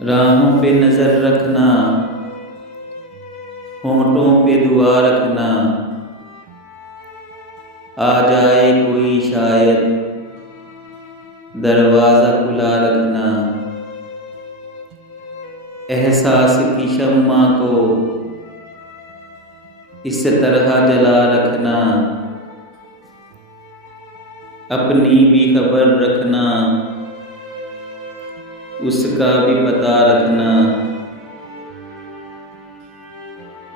राहों पे नजर रखना, होंठों पे दुआ रखना, आ जाए कोई शायद दरवाज़ा खुला रखना। एहसास की शम्मा को इस तरह जला रखना, अपनी भी खबर रखना, उसका भी पता रखना।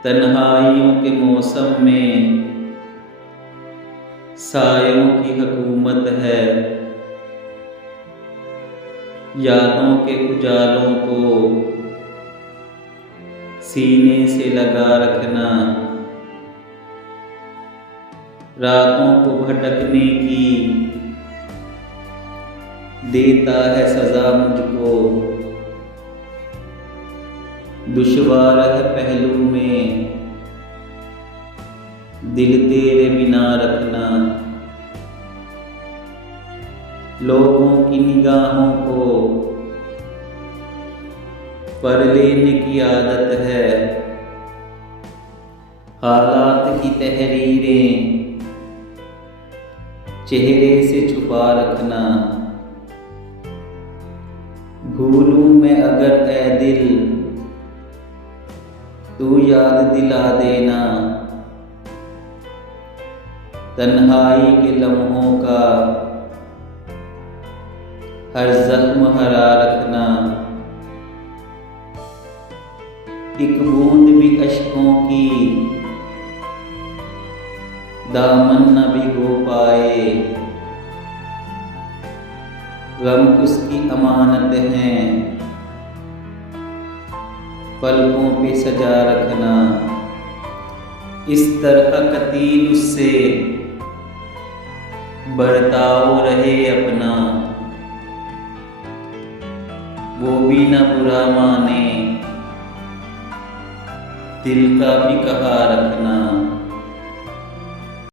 तन्हाइयों के मौसम में सायों की हुकूमत है, यादों के उजालों को सीने से लगा रखना। रातों को भटकने की देता है सजा मुझको, दुश्वार है पहलू में दिल तेरे बिना रखना। लोगों की निगाहों को पर लेने की आदत है, हालात की तहरीरें चेहरे से छुपा रखना। भूलूं मैं अगर ए दिल तू याद दिला देना, तन्हाई के लम्हों का हर जख्म हरा रखना। एक बूंद भी अश्कों की दामन न भिगो पाए, गम उसकी अमानत है पलकों पे सजा रखना। इस तरह कतील उससे बर्ताव रहे अपना, वो भी न बुरा माने दिल का भी कहा रखना।